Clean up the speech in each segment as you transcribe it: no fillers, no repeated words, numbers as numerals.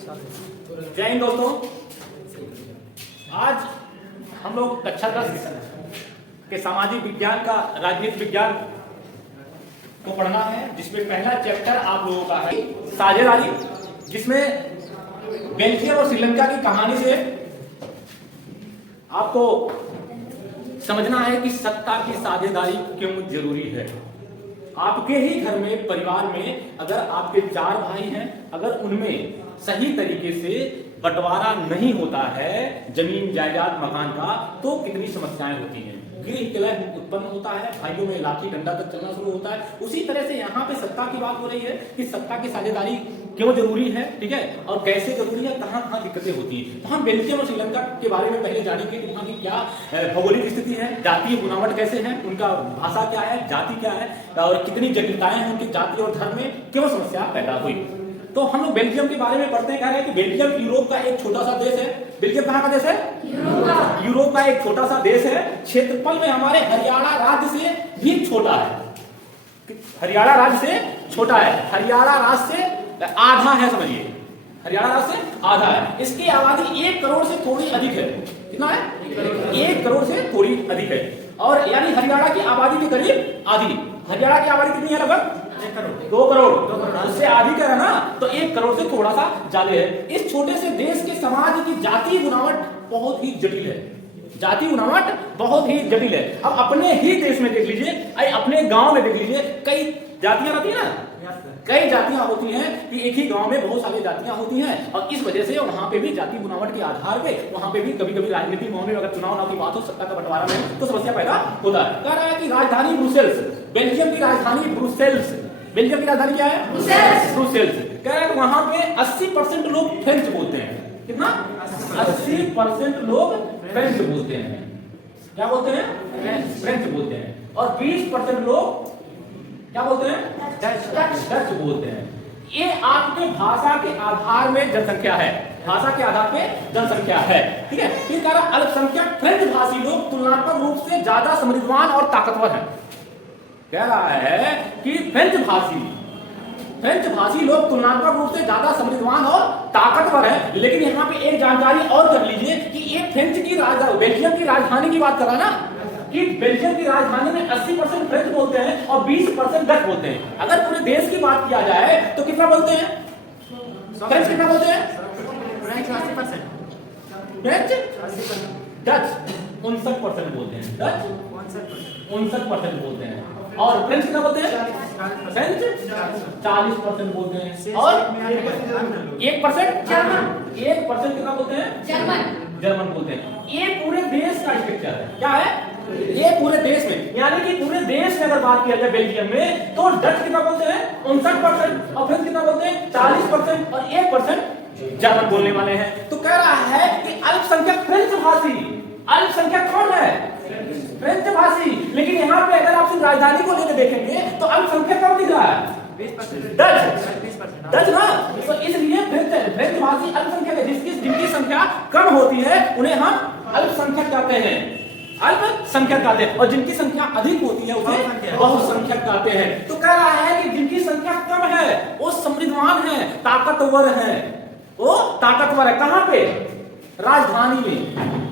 जय हिंद दोस्तों। आज हम लोग कक्षा 10 के सामाजिक विज्ञान का राजनीति विज्ञान को पढ़ना है, जिसमें पहला चैप्टर आप लोगों का है साझेदारी, जिसमें बेल्जियम और श्रीलंका की कहानी से आपको समझना है कि सत्ता की साझेदारी क्यों जरूरी है। आपके ही घर में परिवार में अगर आपके 4 भाई हैं, अगर उनमें सही तरीके से बंटवारा नहीं होता है जमीन जायदाद मकान का, तो कितनी समस्याएं होती हैं, गृह कलह उत्पन्न होता है, भाइयों में लाठी डंडा तक चलना शुरू होता है। उसी तरह से यहाँ पे सत्ता की बात हो रही है कि सत्ता की साझेदारी क्यों जरूरी है, ठीक है, और कैसे जरूरी है, कहाँ कहाँ दिक्कतें होती है। तो हम बेल्जियम और श्रीलंका के बारे में पहले जानेंगे कि वहाँ की क्या भौगोलिक स्थिति है, जातीय बुनावट कैसे है, उनका भाषा क्या है, जाति क्या है और कितनी जटिलताएं हैं उनकी जाति और धर्म में, क्यों समस्या पैदा हुई। तो हम लोग बेल्जियम के बारे में पढ़ते हैं, कह रहे हैं कि बेल्जियम यूरोप का एक छोटा सा देश है। बेल्जियम कहाँ का देश है? यूरोप का एक छोटा सा देश है। क्षेत्रफल में हमारे हरियाणा राज्य से भी छोटा है। हरियाणा राज्य से छोटा है, हरियाणा राज्य से आधा है, समझिए हरियाणा राज्य से आधा है। इसकी आबादी 1 करोड़ से थोड़ी अधिक है। कितना है? 1 करोड़ से थोड़ी अधिक है, और यानी हरियाणा की आबादी के करीब आधी। हरियाणा की आबादी कितनी है? लगभग 2 करोड़, उससे आधी का है ना, तो 1 करोड़ से थोड़ा सा ज्यादा है। इस छोटे से देश के समाज की जातीय बुनावट बहुत ही जटिल है। जाति बुनावट बहुत ही जटिल है। अब अपने ही देश में देख लीजिए, अपने गांव में देख लीजिए, कई जातियां रहती है ना, कई जातियां होती हैं कि एक ही गांव में बहुत सारी जातियां होती हैं, और इस वजह से वहां पे भी जाति बुनावट के आधार पे वहां पे भी कभी कभी राजनीतिक मामले में अगर चुनाव की बात हो, सत्ता का बंटवारा में, तो समस्या पैदा होता है। कह रहा है कि राजधानी ब्रुसेल्स, बेल्जियम की राजधानी ब्रुसेल्स, बेल्जियम की राजधानी क्या है? ब्रुसेल्स। कह रहा है वहां पे 80% लोग फ्रेंच बोलते हैं। कितना? 80% लोग फ्रेंच बोलते हैं। क्या बोलते हैं? फ्रेंच बोलते हैं। और 20% लोग क्या बोलते हैं? डच बोलते हैं। ये आपके भाषा के आधार में जनसंख्या है, भाषा के आधार पे जनसंख्या है, ठीक है। इस कारण अल्पसंख्यक फ्रेंच भाषी लोग तुलनात्मक रूप से ज्यादा समृद्धवान और ताकतवर हैं। कह रहा है कि फ्रेंच भाषी लोग तुलनात्मक रूप से ज्यादा समृद्धवान और ताकतवर है। लेकिन यहाँ पे एक जानकारी और कर लीजिए कि ये फ्रेंच की बेल्जियम की राजधानी की बात कर रहा है ना, कि बेल्जियम की राजधानी में 80% फ्रेंच बोलते हैं और 20% डच बोलते हैं। अगर पूरे देश की बात किया जाए तो कितना बोलते हैं? फ्रेंच कितना बोलते हैं? फ्रेंच 80%, डच 59% बोलते हैं, डच 59% बोलते हैं, और फ्रेंच कितना बोलते हैं? फ्रेंच 40% बोलते हैं, और 1% जर्मन, 1% कितना बोलते हैं? जर्मन बोलते हैं। ये पूरे देश का स्ट्रक्चर है। क्या है? ये पूरे देश में, यानी कि पूरे देश में अगर बात किया जाए बेल्जियम में, तो डच कितना बोलते हैं? 59%, और फ्रेंच कितना बोलते हैं? 40%, और 1% जर्मन बोलने वाले हैं। तो कह रहा है कि अल्पसंख्यक फ्रेंच भाषी, अल्पसंख्यक कौन है? फ्रेंच भाषी। लेकिन यहाँ पे अगर आप सिर्फ राजधानी को लेकर देखेंगे तो अल्पसंख्यक कौन दिख रहा है? डच ना। तो इसलिए फ्रेंच भाषी अल्पसंख्यक है। जिनकी संख्या कम होती है उन्हें हम अल्पसंख्यक कहते हैं, अल्पसंख्यक कहते हैं, और जिनकी संख्या अधिक होती है उसे बहुसंख्यक कहते हैं। तो कह रहा है कि जिनकी संख्या कम है वो समृद्धवान है, ताकतवर है, वो ताकतवर है। कहां पे? राजधानी में,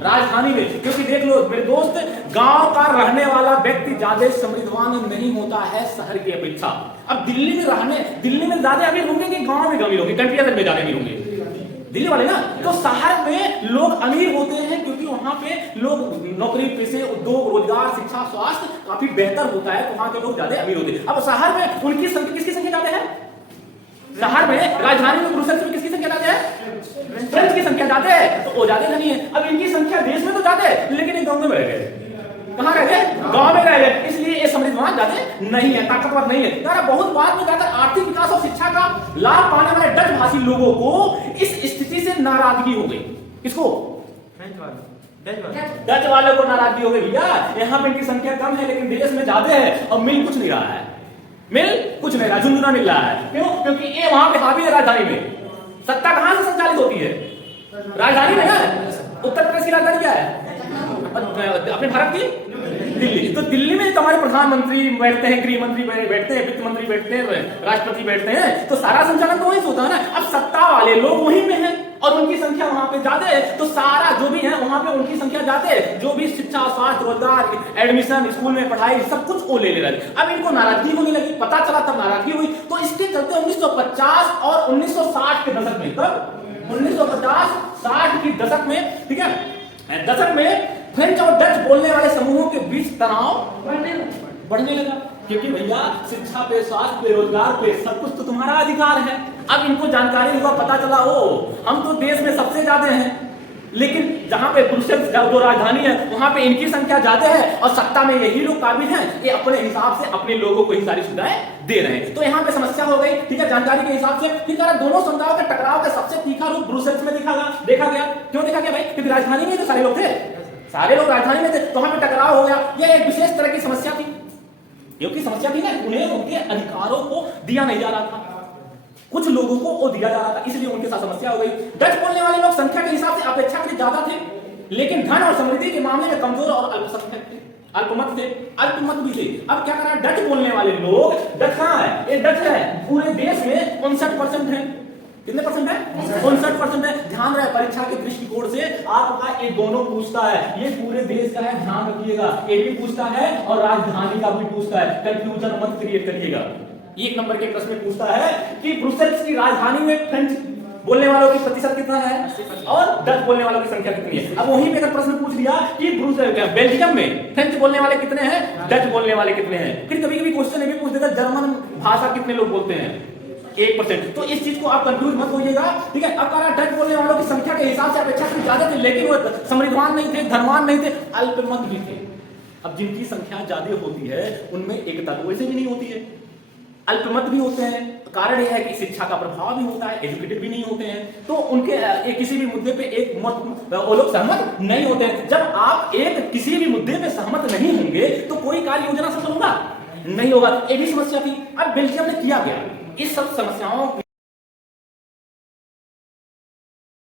राजधानी में। क्योंकि देख लो मेरे दोस्त, गांव का रहने वाला व्यक्ति ज्यादा समृद्धवान नहीं होता है शहर की अपेक्षा। अब दिल्ली में ज्यादा अमीर होंगे कि गांव में अमीर होंगे? कंपेरिजन में ज्यादा अमीर होंगे दिल्ली वाले ना। तो शहर में लोग अमीर होते हैं क्योंकि वहां पे लोग नौकरी पेशे, उद्योग, रोजगार, शिक्षा, स्वास्थ्य काफी बेहतर होता है, तो वहां के लोग ज्यादा अमीर होते हैं। अब शहर में उनकी संख्या, किसकी संख्या ज्यादा है? शहर में, राजधानी में, ब्रुसेल्स में किसकी संख्या ज्यादा है? फ्रेंच की संख्या ज्यादा है, तो वो ज्यादा नहीं है। अब इनकी संख्या देश में तो ज्यादा है, लेकिन ये गांव में रह गए। कहां रह गए? गांव में रह गए। इसलिए ये समृद्धवान ज्यादा नहीं है, ताकतवर नहीं है। यार बहुत बाद में जाकर आर्थिक विकास और शिक्षा का लाभ पाने वाले डच भाषी लोगों को इस स्थिति से नाराजगी हो गई। किसको? डच वालों को नाराजगी हो गई। भैया यहाँ पे इनकी संख्या कम है लेकिन देश में ज्यादा है, और मिल कुछ नहीं रहा है, मिल कुछ नहीं रहा, झुंझुना मिल रहा है। क्यों? क्योंकि ये वहां पे हावी है राजधानी में। सत्ता कहां से संचालित होती है? राजधानी में ना। उत्तर प्रदेश की राजधानी क्या है? अपने भारत की दिल्ली। तो दिल्ली में तो हमारे प्रधानमंत्री बैठते हैं, गृह मंत्री बैठते हैं, वित्त मंत्री बैठते हैं, राष्ट्रपति बैठते हैं, तो सारा संचालन तो वहीं से होता है ना। अब सत्ता वाले लोग वहीं में हैं। उनकी संख्या वहां पे ज्यादा है, तो सारा जो भी है वहां पे उनकी संख्या ज्यादा है, जो भी शिक्षा, स्वास्थ्य, रोजगार, एडमिशन, स्कूल में पढ़ाई, सब कुछ वो ले रहे। अब इनको नाराजगी होने लगी, पता चला तब नाराजगी हुई। तो इसके चलते 1950 और 1960 के दशक में, तब 1950-60 की दशक में, ठीक है, दशक में फ्रेंच और डच बोलने वाले समूहों के बीच तनाव बढ़ने लगा, क्योंकि भैया शिक्षा पे, स्वास्थ्य पे, रोजगार पे सब कुछ तो तुम्हारा अधिकार है। अब इनको जानकारी हुआ, पता चला ओ हम तो देश में सबसे ज्यादा हैं, लेकिन जहां पे ब्रुसेल्स जो राजधानी है वहां पे इनकी संख्या ज्यादा है और सत्ता में यही लोग काबिल हैं, ये अपने हिसाब से अपने लोगों को ही सारी सुविधाएं दे रहे हैं। तो यहाँ पे समस्या हो गई, ठीक है, जानकारी के हिसाब से। फिर दोनों समुदायों के टकराव का सबसे तीखा रूप ब्रुसेल्स में देखा गया। क्यों देखा गया भाई? क्योंकि राजधानी में तो सारे लोग थे, सारे लोग राजधानी में थे, तो वहां पे टकराव हो गया। यह एक विशेष तरह की समस्या थी, क्योंकि समस्या थी ना, उन्हें उनके अधिकारों को दिया नहीं जा रहा था, कुछ लोगों को वो दिया जा रहा था, इसलिए उनके साथ समस्या हो गई। डच बोलने वाले लोग संख्या के हिसाब से अपेक्षाकृत ज्यादा थे, लेकिन धन और समृद्धि के मामले में कमजोर और अल्पसंख्यक थे, अल्पमत भी थे। अब क्या करा, डच बोलने वाले लोग, डच कहां है? ये डच है, पूरे देश में 59% है। कितने परसेंट है? 59% है। ध्यान रहे, परीक्षा के दृष्टिकोण से आपका ये दोनों पूछता है, ये पूरे देश का है, ध्यान रखिएगा। ये भी पूछता है और राजधानी का भी पूछता है, कंफ्यूजन मत क्रिएट करिएगा। एक नंबर के प्रश्न में पूछता है कि ब्रुसेल्स की राजधानी में फ्रेंच बोलने वालों की प्रतिशत कितना है और डच बोलने वालों की संख्या कितनी है। अब वहीं पे अगर प्रश्न पूछ लिया कि बेल्जियम में फ्रेंच बोलने वाले कितने हैं, डच बोलने वाले कितने हैं, फिर कभी कभी क्वेश्चन ये भी पूछ देता जर्मन भाषा कितने लोग बोलते हैं, 1%। तो इस चीज को आप कंफ्यूज मत होइएगा, ठीक है। अब कहा डच बोलने वालों की संख्या के हिसाब से अपेक्षाकृत ज्यादा थे, लेकिन वो समृद्धवान नहीं थे, धनवान नहीं थे, अल्पमत भी थे। अब जिनकी संख्या ज्यादा होती है उनमें एकता तो वैसे भी नहीं होती है, अल्पमत भी होते हैं। कारण यह है कि शिक्षा का प्रभाव भी होता है, एजुकेटेड भी नहीं होते हैं, तो उनके किसी भी मुद्दे पे एक मत वो लोग सहमत नहीं होते हैं। जब आप एक किसी भी मुद्दे पे सहमत नहीं होंगे तो कोई कार्य योजना सफल होगा नहीं होगा, ये भी समस्या थी। अब बेल्जियम ने किया गया, इस सब समस्याओं